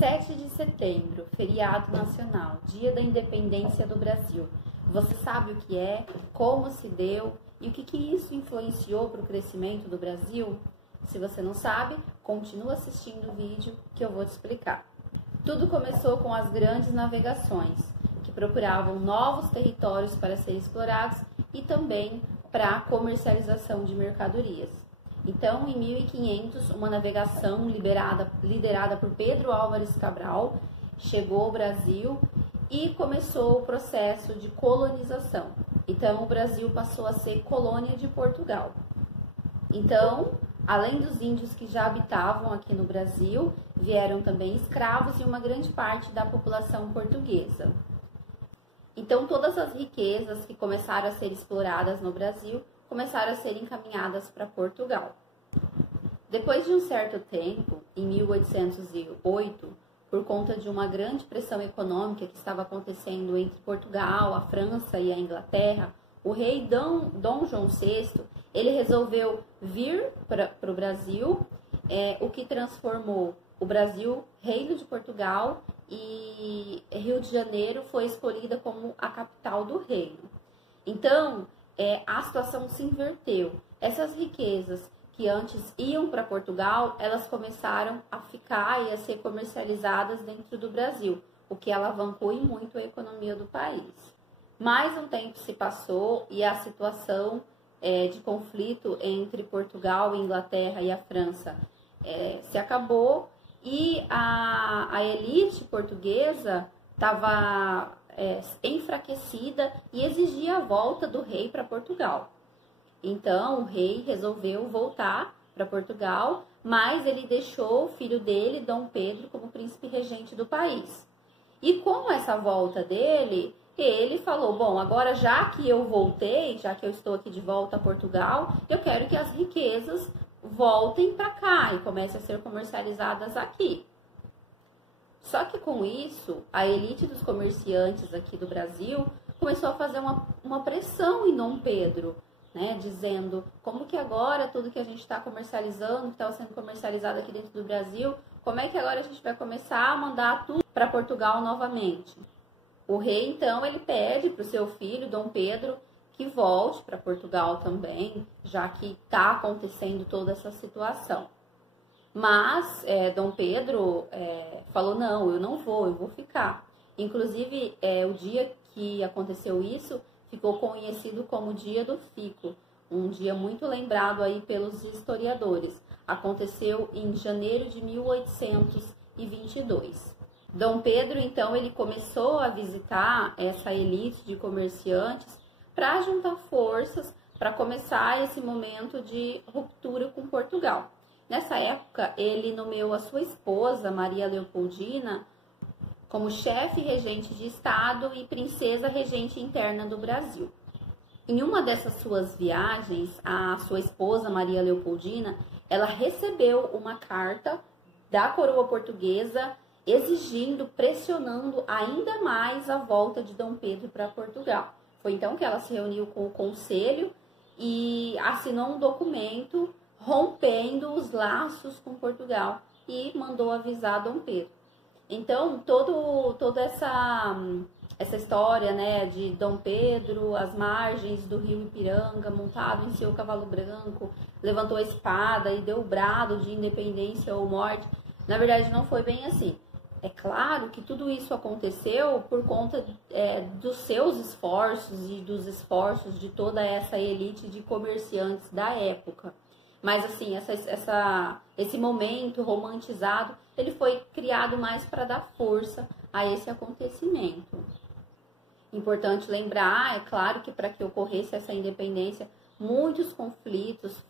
7 de setembro, feriado nacional, Dia da Independência do Brasil. Você sabe o que é, como se deu e o que isso influenciou para o crescimento do Brasil? Se você não sabe, continua assistindo o vídeo que eu vou te explicar. Tudo começou com as grandes navegações, que procuravam novos territórios para serem explorados e também para a comercialização de mercadorias. Então, em 1500, uma navegação liderada por Pedro Álvares Cabral chegou ao Brasil e começou o processo de colonização. Então, o Brasil passou a ser colônia de Portugal. Então, além dos índios que já habitavam aqui no Brasil, vieram também escravos e uma grande parte da população portuguesa. Então, todas as riquezas que começaram a ser exploradas no Brasil começaram a ser encaminhadas para Portugal. Depois de um certo tempo, em 1808, por conta de uma grande pressão econômica que estava acontecendo entre Portugal, a França e a Inglaterra, o rei Dom João VI, ele resolveu vir para o Brasil, o que transformou o Brasil, Reino de Portugal, e Rio de Janeiro foi escolhida como a capital do reino. Então, a situação se inverteu. Essas riquezas que antes iam para Portugal, elas começaram a ficar e a ser comercializadas dentro do Brasil, o que alavancou e muito a economia do país. Mais um tempo se passou e a situação de conflito entre Portugal, Inglaterra e a França se acabou e a elite portuguesa estava enfraquecida e exigia a volta do rei para Portugal. Então, o rei resolveu voltar para Portugal, mas ele deixou o filho dele, Dom Pedro, como príncipe regente do país. E com essa volta dele, ele falou, bom, agora já que eu voltei, já que eu estou aqui de volta a Portugal, eu quero que as riquezas voltem para cá e comecem a ser comercializadas aqui. Só que com isso, a elite dos comerciantes aqui do Brasil começou a fazer uma pressão em Dom Pedro, né, dizendo como que agora tudo que a gente está comercializando, que estava sendo comercializado aqui dentro do Brasil, como é que agora a gente vai começar a mandar tudo para Portugal novamente? O rei, então, ele pede para o seu filho, Dom Pedro, que volte para Portugal também, já que está acontecendo toda essa situação. Mas Dom Pedro falou, não, eu não vou, eu vou ficar. Inclusive, o dia que aconteceu isso, ficou conhecido como Dia do Fico, um dia muito lembrado aí pelos historiadores. Aconteceu em janeiro de 1822. Dom Pedro, então, ele começou a visitar essa elite de comerciantes para juntar forças para começar esse momento de ruptura com Portugal. Nessa época, ele nomeou a sua esposa, Maria Leopoldina, como chefe regente de Estado e princesa regente interna do Brasil. Em uma dessas suas viagens, a sua esposa, Maria Leopoldina, ela recebeu uma carta da coroa portuguesa exigindo, pressionando ainda mais a volta de Dom Pedro para Portugal. Foi então que ela se reuniu com o conselho e assinou um documento rompendo os laços com Portugal e mandou avisar Dom Pedro. Então, toda essa história, né, de Dom Pedro, às margens do rio Ipiranga, montado em seu cavalo branco, levantou a espada e deu o brado de independência ou morte, na verdade não foi bem assim. É claro que tudo isso aconteceu por conta dos seus esforços e dos esforços de toda essa elite de comerciantes da época. Mas assim, esse momento romantizado, ele foi criado mais para dar força a esse acontecimento. Importante lembrar, é claro que para que ocorresse essa independência, muitos conflitos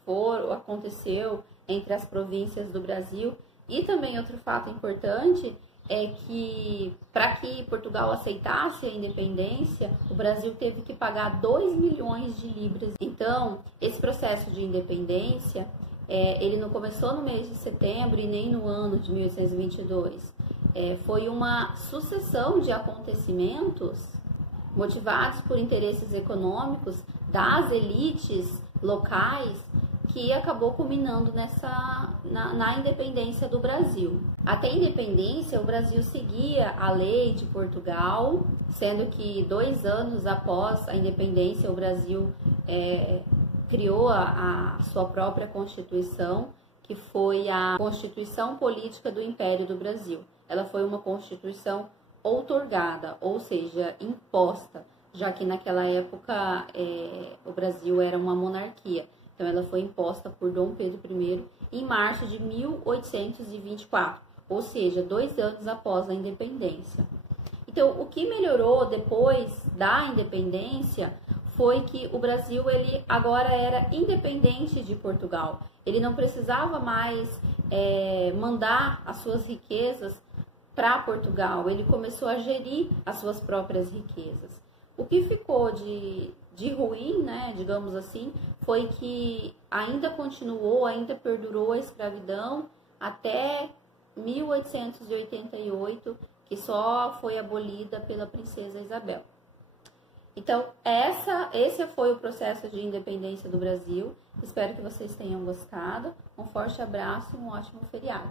aconteceu entre as províncias do Brasil. E também outro fato importante é que para que Portugal aceitasse a independência, o Brasil teve que pagar 2 milhões de libras. Então, esse processo de independência, ele não começou no mês de setembro e nem no ano de 1822. Foi uma sucessão de acontecimentos motivados por interesses econômicos das elites locais que acabou culminando na independência do Brasil. Até a independência, o Brasil seguia a lei de Portugal, sendo que 2 anos após a independência, o Brasil criou a sua própria Constituição, que foi a Constituição Política do Império do Brasil. Ela foi uma Constituição outorgada, ou seja, imposta, já que naquela época o Brasil era uma monarquia. Então, ela foi imposta por Dom Pedro I em março de 1824, ou seja, 2 anos após a independência. Então, o que melhorou depois da independência foi que o Brasil ele agora era independente de Portugal. Ele não precisava mais mandar as suas riquezas para Portugal. Ele começou a gerir as suas próprias riquezas. O que ficou de ruim, né, digamos assim, foi que ainda perdurou a escravidão até 1888, que só foi abolida pela princesa Isabel. Então, esse foi o processo de independência do Brasil. Espero que vocês tenham gostado. Um forte abraço e um ótimo feriado.